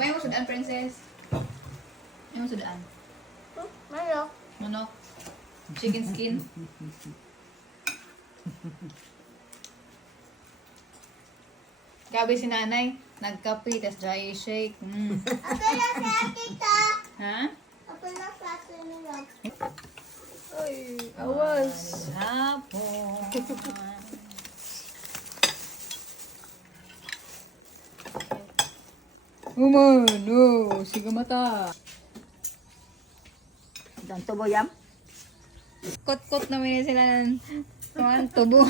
May mo sudaan, princess. May mo sudaan. Manok. Manok. Chicken skin. Gabi si nanay. Nagkape, tas dry shake. Apela sa kita. Ha? Apela sa nila. Ay, awas. Hapon. Umano, siga mata. Dan tubo yam. Kot-kot naman sila ng tubo.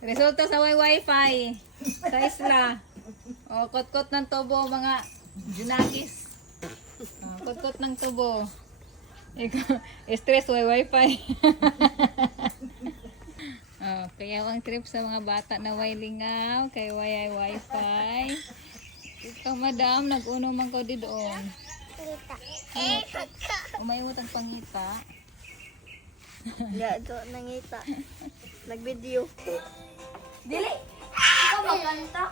Resulta sa wifi sa isla. O, kot-kot ng tubo, mga junakis. Kot-kot ng tubo. Ikaw, stress, wifi. Kaya ang trip sa mga bata na wailingaw, kay wifi. Ikaw, madam, nag-uno man ko di doon. Umayot ang pangita. Ya, ito nangita. Nag-video. Dili. Ikaw magkanta.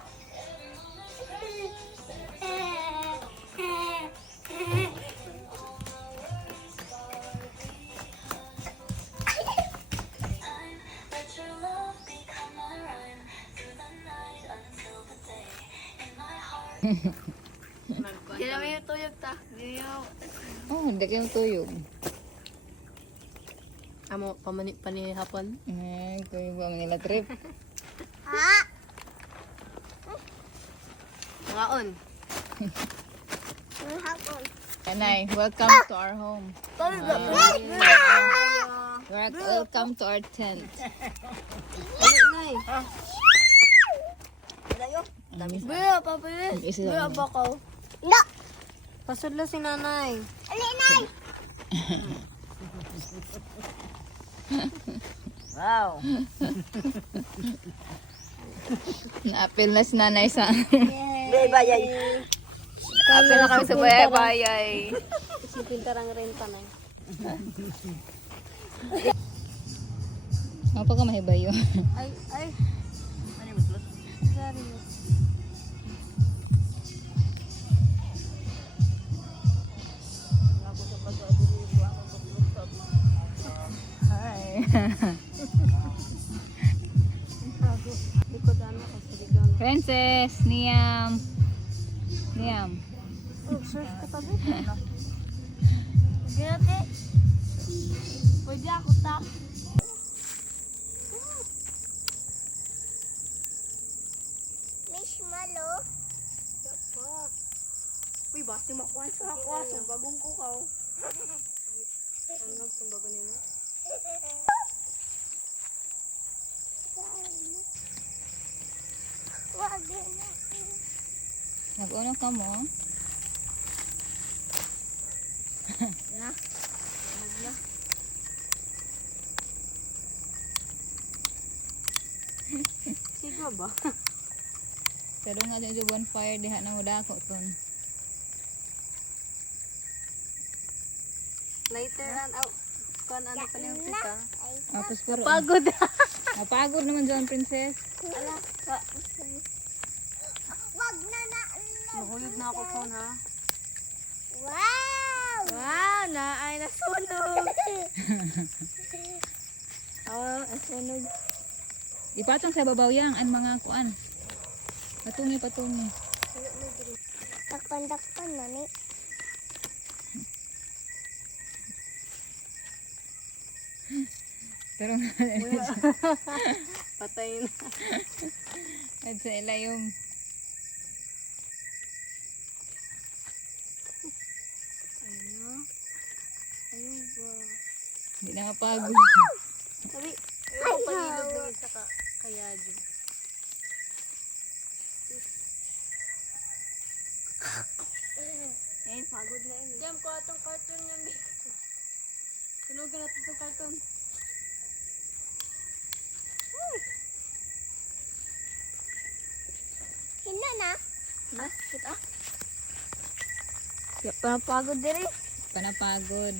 Sila may yung tuyog ta. Oh, hindi kayong tuyog. Amo pani hapon. Tuyog ba nila trip? Ha? Ngaon. Hapon. Kanay, welcome to our home. Welcome to our tent. Nay. Bira, papili. Isa Bira, lang. bakaw. No! Pasudlo si nanay. Alinay! Wow. Na-appeal na si nanay sa... Bayay. Appeal na kami sa bayay-bayay. Si pintarang renta nay. Apa ka mahibayo? Ay. Ano mo tlot? Sorry. Hi. Likod ano kasi dito. Princess, Niam. Niam. Oh, surf ka tabi. Ginati. Pwede ako ta. Marshmallow. Uy, basta makuha sa ako. So, bagong kukaw. Ano itong bago nila? Wag na. Nag-uno ka mo? Siga ba? Pero nga dyan sa bonfire, diha na mo dako ton. Later on, kan ano pa niyong kita? Tapos pero... Pagod. Napagod naman dyan, princess. Wag na na. Mahulog na ako phone ha. Wow! Wow, na ay nasunog. Sunog. Ipatong sa babaw yang ang mga kuan. Patungi. Takpan na ni. Pero nga, Patay na. at sa ila yung... Ayun ba? Hindi na mapagod. Sabi, ayun ko pagilog ng isa kaya dyan. Pagod na yun. Diyan ko atong cartoon yan. Sunugan natin itong cartoon. Hina na. Na, kita. Panapagod diri. Panapagod.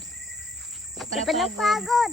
Panapagod.